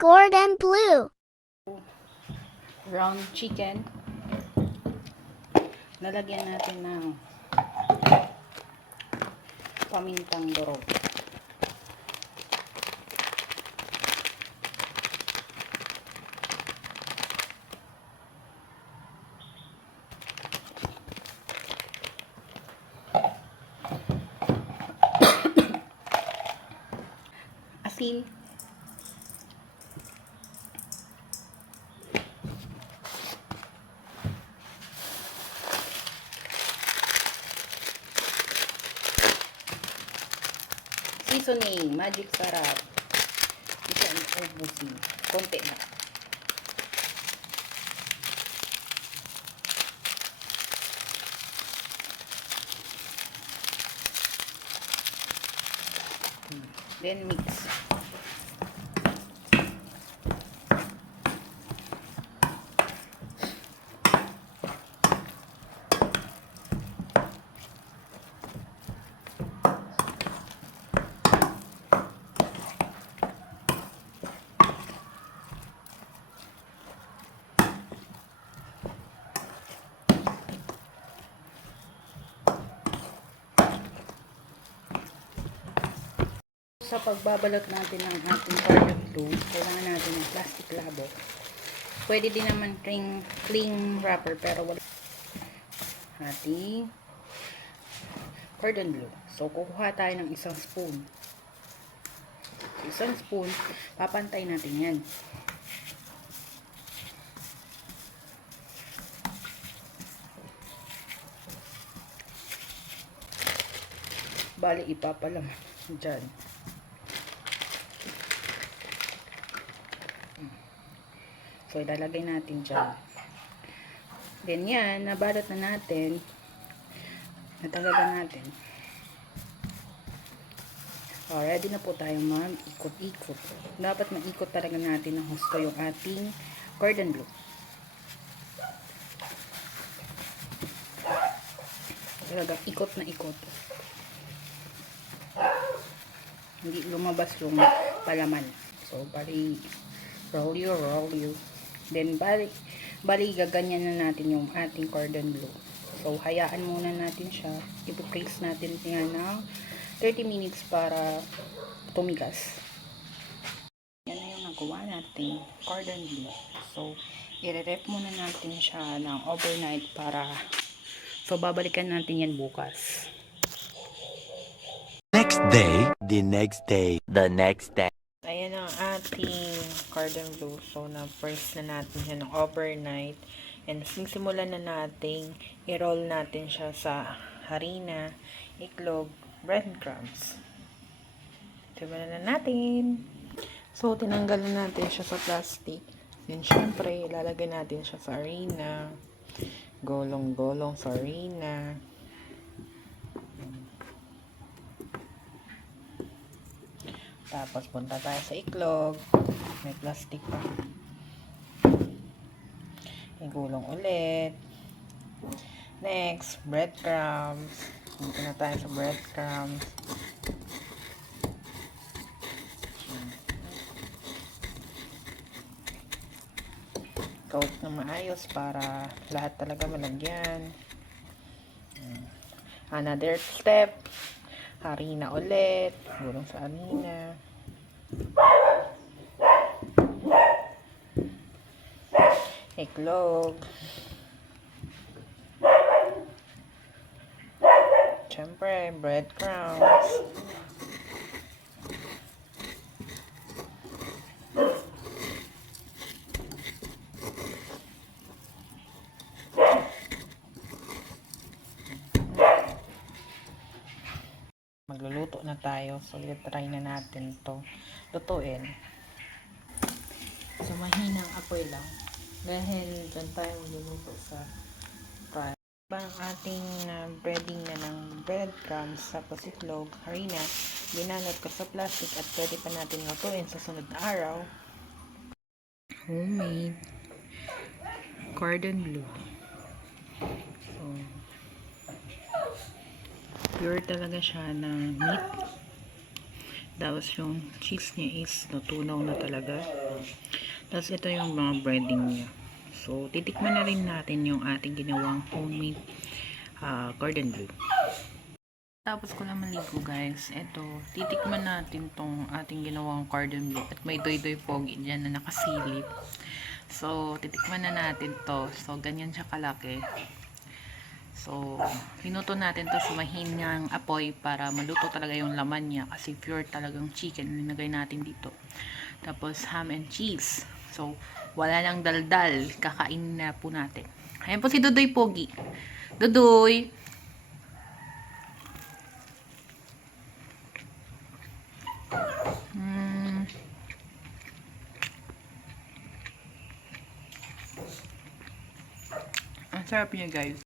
Gordon Blue. Round chicken. Lalagyan natin ng pamintang durog. Asin. Seasoning, magic sarap. Isa ang ubusin. Konti na. Then mix. Sa pagbabalot natin ng ating cordon bleu, kailangan natin ng plastic labo. Pwede din naman cling wrapper pero wala ating cordon bleu. So, kukuha tayo ng isang spoon. Isang spoon, papantay natin yan. Bali, ipapalaman dyan. So, ilalagay natin dyan. Then, yan, nabalot na natin. Natagagan natin. So, ready na po tayo mag-ikot-ikot. Dapat maikot talaga natin ng husto yung ating cordon bleu. Talaga, ikot na ikot. Hindi lumabas yung palaman. So, bali, roll you. Then, bali, gaganyan na natin yung ating cordon bleu. So, hayaan muna natin siya. Ipo-place natin yan ng 30 minutes para tumigas. Yan na yung nagawa natin cordon bleu. So, i-rep muna natin siya ng overnight para babalikan natin yan bukas. Next day, the next day, the next day. Ayan ang ating cordon bleu. So, na-press na natin siya ng overnight. And simulan na natin, i-roll natin siya sa harina, itlog, breadcrumbs. Simulan na natin. So, tinanggal na natin siya sa plastic. Then, syempre, ilalagay natin siya sa harina. Golong-golong sa harina. Tapos, punta tayo sa iklog. May plastic pa. Igulong ulit. Next, breadcrumbs. Punta na tayo sa breadcrumbs. Coat na maayos para lahat talaga malagyan. Another step. Harina ulit. Gulong sa harina. Iklog. Siyempre, breadcrumbs. Magluluto na tayo. So, i-try na natin to lutuin. So, mahinang apoy lang. Dahil dyan tayo magluluto sa fry. Ang ating breading na ng breadcrumbs sa itlog, harina, binalot ko sa plastic at pwede pa natin lutuin sa sunod na araw. Homemade cordon bleu. So, pure talaga siya ng meat. Tapos yung cheese niya is natunaw na talaga. Tapos ito yung mga breading niya. So, titikman na rin natin yung ating ginawang homemade cordon bleu. Tapos ko lang maligo guys. Ito, titikman natin tong ating ginawang cordon bleu. At may doy-doy pogi dyan na nakasilip. So, titikman na natin to. So, ganyan siya kalaki. So, pinuto natin to sa mahinang apoy para maluto talaga yung laman niya. Kasi pure talagang chicken linagay natin dito. Tapos, ham and cheese. So, wala nang daldal. Kakain na po natin. Ayan po si Dudoy Pogi. Dudoy! Ang sarap niya guys.